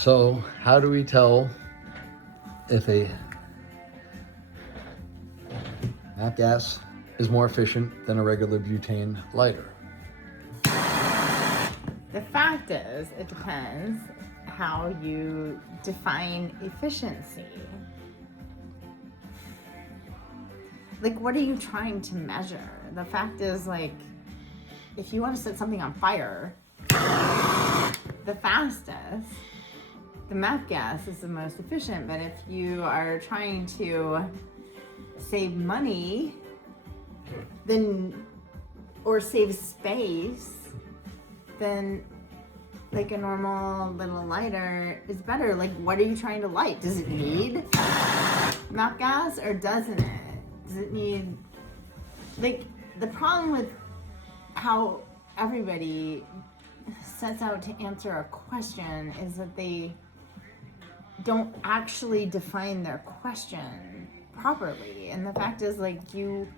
So how do we tell if a MAP gas is more efficient than a regular butane lighter? The fact is, it depends how you define efficiency. Like, what are you trying to measure? The fact is, like, if you want to set something on fire, the fastest, the MAP gas is the most efficient. But if you are trying to save money, then, or save space, then like a normal little lighter is better. Like, what are you trying to light? Does it need MAP gas or doesn't it? Does it need, like, the problem with how everybody sets out to answer a question is that they don't actually define their question properly. And the fact is, like, you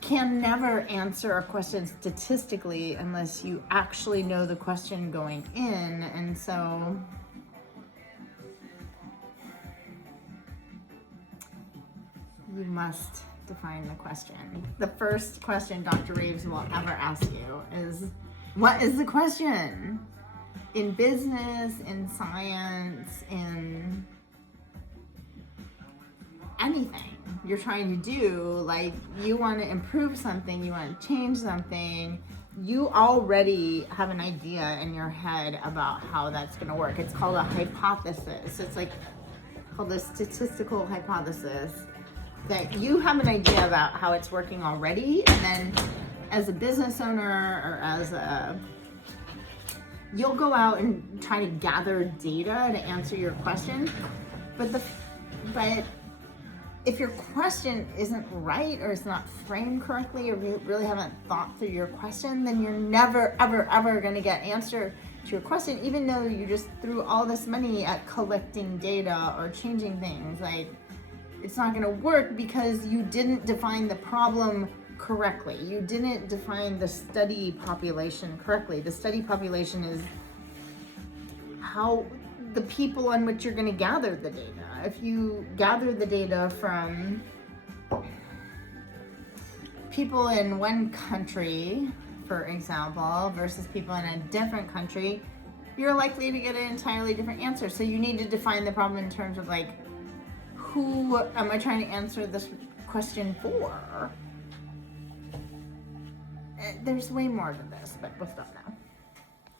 can never answer a question statistically unless you actually know the question going in. And so you must define the question. The first question Dr. Reeves will ever ask you is, what is the question? In business, in science, in anything you're trying to do, like, you want to improve something, you want to change something, you already have an idea in your head about how that's going to work. It's called a hypothesis. It's like called a statistical hypothesis, that you have an idea about how it's working already, and then as a business owner or as a, you'll go out and try to gather data to answer your question, but if your question isn't right, or it's not framed correctly, or you really haven't thought through your question, then you're never, ever going to get answer to your question, even though you just threw all this money at collecting data or changing things. Like, it's not going to work because you didn't define the problem correctly. You didn't define the study population correctly. The study population is how the people on which you're going to gather the data. If you gather the data from people in one country, for example, versus people in a different country, you're likely to get an entirely different answer. So you need to define the problem in terms of, like, who am I trying to answer this question for? There's way more than this, but we'll stop now.